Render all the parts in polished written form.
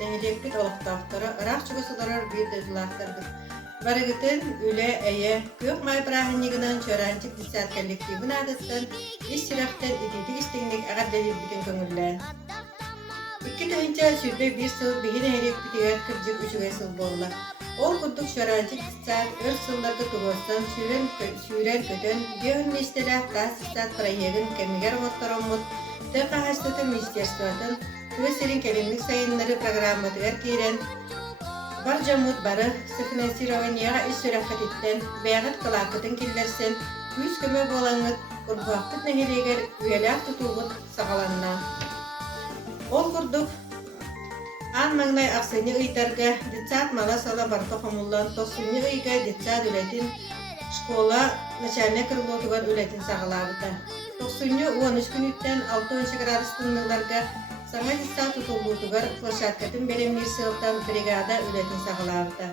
nehelekbit olaqtaqtara arak çıgasılarar bir dedilaktarbıt. Barıgıtın üle eye kök may brahanniginan çörancık disat kollektivin adattan iş çıraktan ididik istinlik agaddalir bütün köngüllen. İki tönce sürbe bir sıl bihi nehelekbitigat kırcık üçüge sıl bolla. Ol kudduk çörancık disat ör sıllarga tugorsan süren kötön göğün istelah tas disat prayegin kemiger ottaromut Döka hastadır ministerstvatın Tüveserin kelimlik sayınları programmatıgar kiren Bar jamut barı sıfinansirovanyaga iş sürafetitten Beğat kılakıtın killersen Yüz köme bolangıt Urbuaktık neheleger üyeler tutuğut sağalanna Ol kurduk An magnay aksini ıytarga Ditsat mala sala barta homullan Toksini ıyga ditsat ületin Şkola начальник kırılotugar ületin sağalabıta 9-13 günütten 6-10 graduslarga sana dissa tutulduğugar площадкатын беремир сылтан бригада үлетін сағылабыта.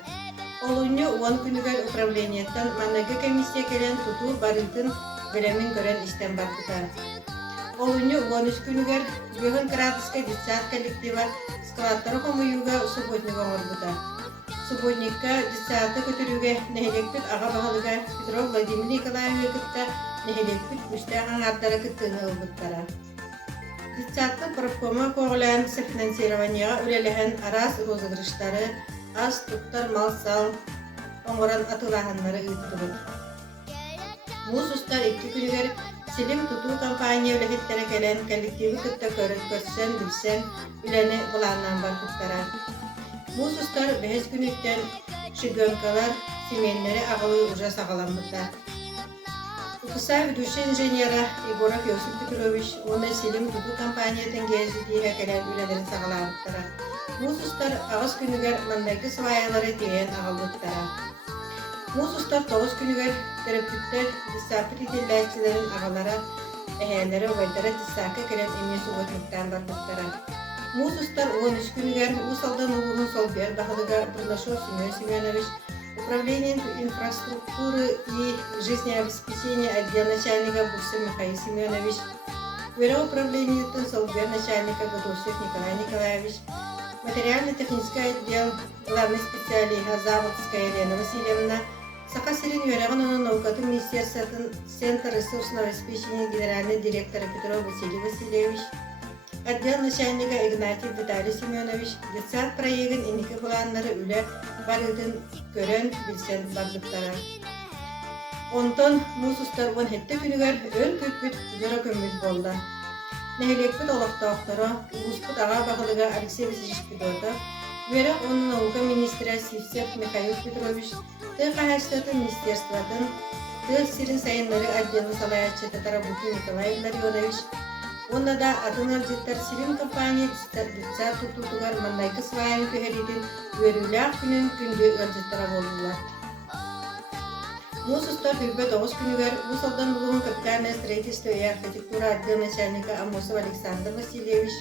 Олуñu 10 günüger управлениеттен маннайгы комиссия келен туту барылтын беремин көрен işten барбыта. Олуñu 13 günüger 9 градуска диссат коллектива складтары хомуюга субботника орбыта. Субботникка диссаты көтөрүүгө нехелекпит ага багалыга Петров Владимир Николаевич кытта нехелекпит үстәгән аттары кыттыны ылбыттара. Диссаты профкома коглан софинансированияга үлелеген арас розыгрыштары, аз туттар мал сал, оңгоран атылаханнары ыйттыбыт. Муз устар 2 күнүгер Силим тутуу компания үлехеттері келен коллективи кытта көрсен, билсен, үлені буланнан барбыттара. Муз устар 5 күнүттен шигөнкалар, семенлері ағылы ұжа сағаламбыта. Укыса ведущий инженера Егоров Йосип Петрович, оны Силим тутуу компаниятын гezi дейе келен үлелерін сағалабыттара. Муз устар ағыз күнүгер мандайкы сваялары дейен ағылбыттара. Муз устар 9 күнүгер терапевттер диссапит ителләчилерин агалара, әһәләре вайдара диссакы келен эмес уготуктан барбыттара. Муз устар 13 күнүгер усалдан улугун солбер бахадыга Бурлашов Семен Семенович, Управление инфраструктуры и жизнеобеспечения отдела начальника Бурсы Михаил Семенович, Вера управление солбер начальника Годосев Николай Николаевич, Материально-технический отдел главный специалист Заводская Елена Васильевна, Сахасирин Юрягана наукаты министерствотын Центр ресурсного обеспечения генеральный директор Петров Василий Васильевич, отдел начальника Игнатьев Виталий Семенович, детсад проегін инекі планнары үлі барылдың көрін білсен бардықтара. Онтон мұз ұстарғын хетті күнігер өл көппіт жора көмміт болды. Нәхелекпіт олақтауқтары, ұғыспыт аға бағылыға Алексей Васильевич Педотов, Вера оның наука министрі Сивцев Михаил Петрович, Ты қағаштаты министерстватын, Ты сирин сайынлары отделы салаятчы Татарабуки Николай Илларионович, онда да атын алжеттар сирин компания дитсат тұтутуғар мандайкы свайын көхеретін өрілі күнін күнді алжеттара болдылар. Муз ұстар хүрбе 9 күнігер Усалдан бұлығын капитальное строительство и архитектура отдел начальника Амосов Александр Васильевич,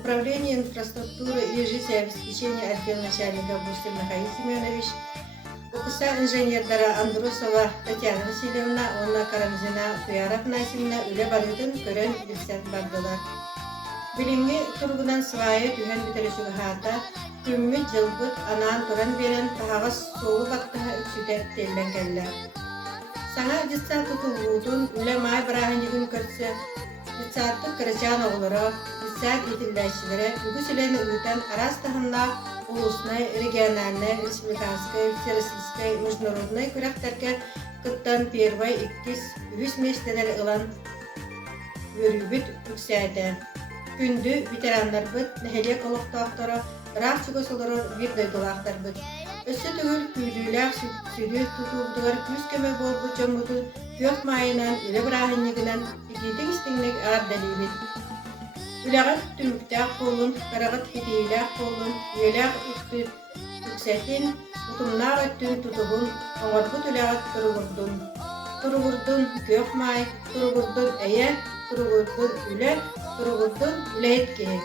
Управление инфраструктуры и жизнеобеспечения отдел начальника Бурсы Михаил Семенович, Укыса инженердара Андрусова Татьяна Васильевна, Онна Карамзина Туяра Афанасьевна үле барытын көрін білсен бардылар. Біліңі тұрғынан свайы түйен бітерішігі хата, күммі жылбыт анан тұран берен тағағыз соғы баттыға үксüde теллен келлер. Саңа дитсат тұтылғудың үле май бірағынегін көрсе, дитсатты кырычан оғылары, дитсат етілдәшілері үгі сүлені ұйтан арастығында улусной, региональной, республиканской, всероссийской, международной күрәктәркә кыттан первой 200 местелер ылан өрүбіт үксәді. Күнді ветерандар бұд, нәхелек олықтақтары, рақ чүгісілері бір дөйділақтар бұд. Өсі түгіл күйлілер сүді тұтылдығыр күз көмі бол бұд жамғыды көк майынан, үлі бірағынегінен, икетің істіңлік ағардалі бід. Үләғат түміктәк болын, қарағат хетейләк болын, үйеләк үксәтін, ұтымнақ өттін тұтығын, оңарбыт үләғат тұрғырдың. Тұрғырдың көк май, тұрғырдың әйе, тұрғырдың үлі, тұрғырдың үләйетке.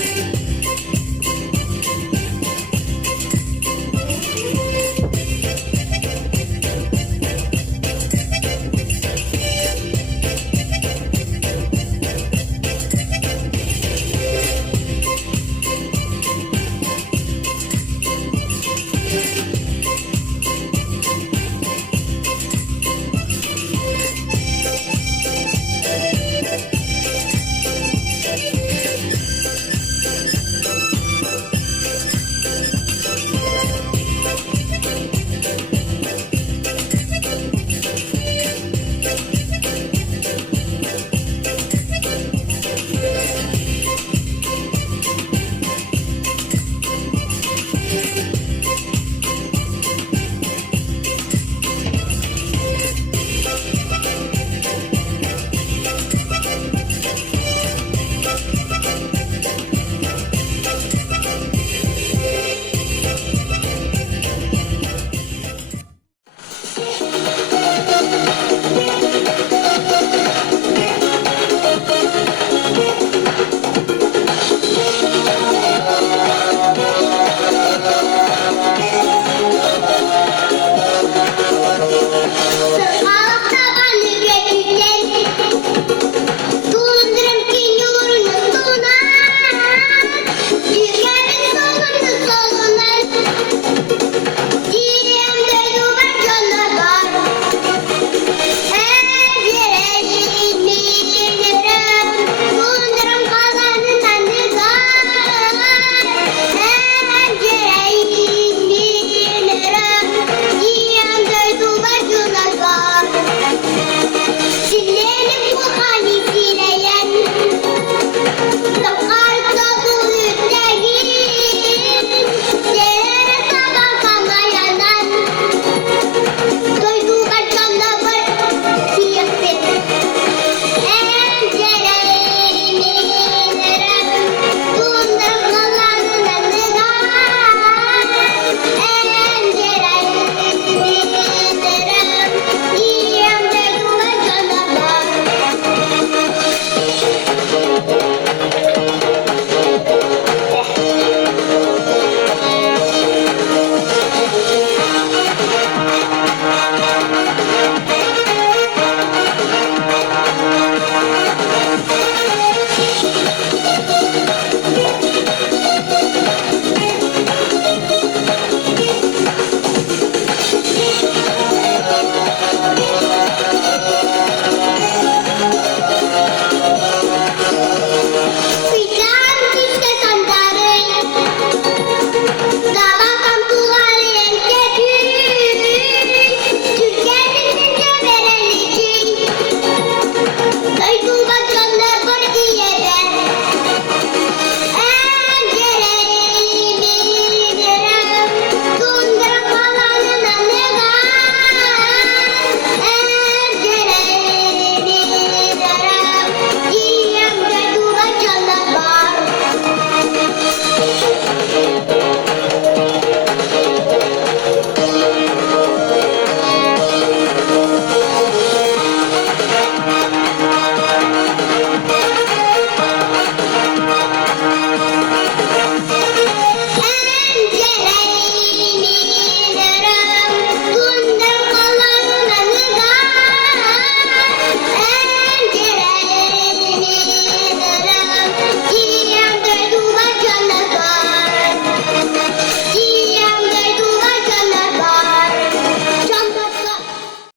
Thank you.